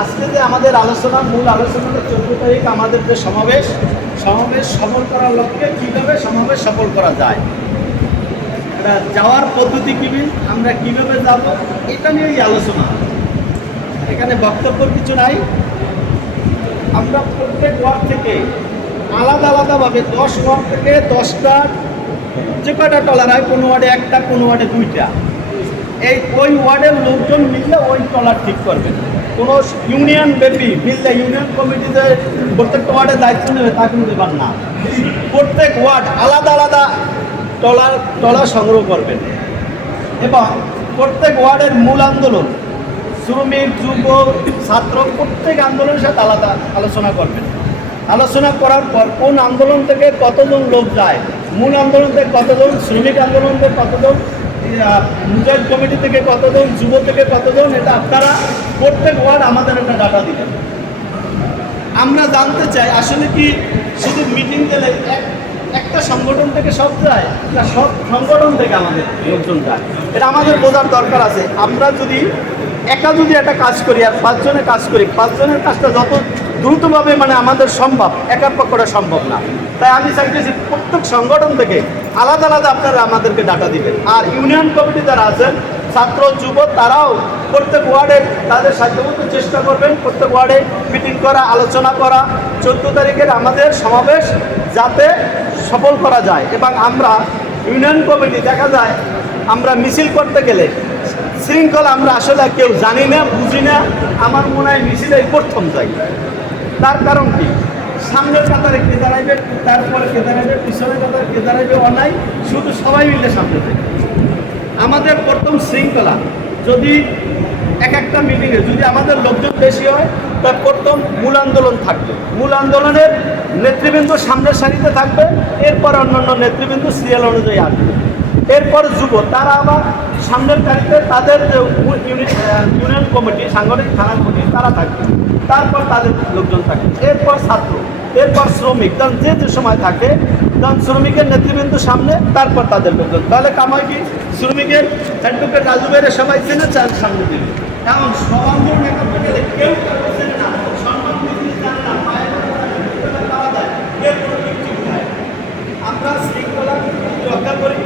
আজকে যে আমাদের আলোচনা, মূল আলোচনাটা চোদ্দ তারিখ আমাদের যে সমাবেশ সমাবেশ সফল করার লক্ষ্যে কীভাবে সমাবেশ সফল করা যায়? যাওয়ার পদ্ধতি কী আমরা কীভাবে যাব? এটা নিয়ে নিয়েই আলোচনা। এখানে বক্তব্য কিছু নাই। আমরা প্রত্যেক ওয়ার্ড থেকে আলাদা আলাদাভাবে দশ ওয়ার্ড থেকে দশটা যে কয়টা টলার হয়, কোনো ওয়ার্ডে একটা, কোনো ওয়ার্ডে দুইটা। এই ওই ওয়ার্ডের লোকজন মিললে ওই টলার ঠিক করবে। কোনো ইউনিয়ন ব্যাপী মিললে ইউনিয়ন কমিটিতে প্রত্যেকটা ওয়ার্ডের দায়িত্ব নেবে, তা কিন্তু ব্যাপার না। প্রত্যেক ওয়ার্ড আলাদা আলাদা টলার টলার সংগ্রহ করবেন এবং প্রত্যেক ওয়ার্ডের মূল আন্দোলন, শ্রমিক যুব ছাত্র, প্রত্যেক আন্দোলনের সাথে আলাদা আলোচনা করবেন আলোচনা করার পর কোন আন্দোলন থেকে কতজন লোক যায়, মূল আন্দোলন থেকে কতজন, শ্রমিক আন্দোলন থেকে কতজন মুজাহিদ কমিটি থেকে কতজন, যুব থেকে কতজন, এটা আপনারা প্রত্যেক ওয়ার্ড আমাদের একটা ডাটা দিবেন। আমরা জানতে চাই, আসলে কি শুধু মিটিং গেলে এক- একটা সংগঠন থেকে সব যায়, না সব সংগঠন থেকে আমাদের লোকজন যায়? এটা আমাদের বোঝার দরকার আছে। আমরা যদি একা যদি একটা কাজ করি আর পাঁচজনে কাজ করি, পাঁচজনের কাজটা যত দ্রুতভাবে মানে আমাদের সম্ভব, একার পক্ষটা সম্ভব না। তাই আমি চাইতেছি প্রত্যেক সংগঠন থেকে আলাদা আলাদা আপনারা আমাদেরকে ডাটা দিবেন। আর ইউনিয়ন কমিটি যারা আছেন, ছাত্র যুব তারাও প্রত্যেক ওয়ার্ডে তাদের সাধ্যমতো চেষ্টা করবেন, প্রত্যেক ওয়ার্ডে মিটিং করা, আলোচনা করা। চোদ্দ তারিখের আমাদের সমাবেশ যাতে সফল করা যায় এবং আমরা ইউনিয়ন কমিটি দেখা যায় আমরা মিছিল করতে গেলে শৃঙ্খলা আমরা আসলে কেউ জানি না, বুঝি না। আমার মনে হয় মিছিলে প্রথম যাই। তার কারণ কি? সামনের কাতারে কে দাঁড়াইবে, তারপরে কে দাঁড়াইবে, পিছনের কাতারে কে দাঁড়াইবে অনাই শুধু সবাই মিলে সামনে থেকে। আমাদের প্রথম শৃঙ্খলা, যদি এক একটা মিটিংয়ে যদি আমাদের লোকজন বেশি হয় তা প্রথম মূল আন্দোলন থাকবে। মূল আন্দোলনের নেতৃবৃন্দ সামনের সারিতে থাকবে, এরপর অন্যান্য নেতৃবৃন্দ সিরিয়াল অনুযায়ী আসবে। এরপর যুব, তারা আবার সামনের সারিতে তাদের যে কমিটি, সাংগঠনিক থানা কমিটি, তারা থাকবে। তারপর তাদের লোকজন থাকে। এরপর ছাত্র, এরপর শ্রমিক। তখন যে যে সময় থাকে তখন শ্রমিকের নেতৃবৃন্দ সামনে, তারপর তাদের লোকজন। তাহলে কামাই কি? শ্রমিকের অ্যাডভোকেট রাজু ভাইয়ের সবাই চেনে চার সামনে দিবে। এমন সব আন্দোলন কেউ কাউকে চেনে না সম্মান বুঝতে জানে না পায়ে ধরে পাওয়া যায় কেউ কোনো দিক ঠিক নাই আমরা শৃঙ্খলা রক্ষা করি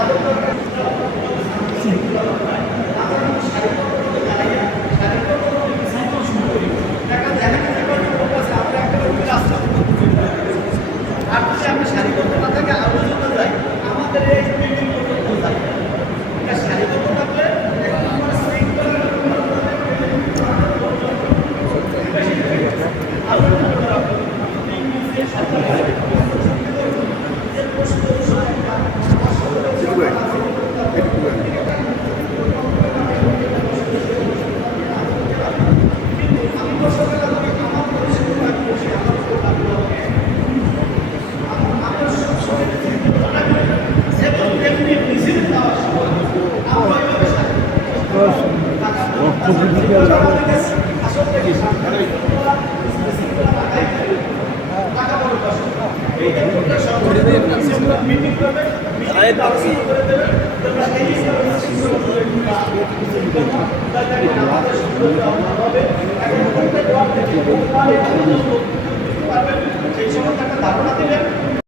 আদর রক্ষা দেখা যায় এখানে যে কোনো লোক আছে, আমরা একটা লোক রাস্তা আর শাড়ি আমি না। থাকে আরও যদি যাই আমাদের এই বিল্ডিং পর্যন্ত যাই এটা সারিবদ্ধ থাকলে আমরা শৃঙ্খলা এবং তেমনি মিছিল দেওয়ার সময় আমরা ওইভাবে আসলে কি মিটিং করবে মিটিং আলোচনা করে দেবে তোমরা এই সেই সময় একটা ধারণা দিবেন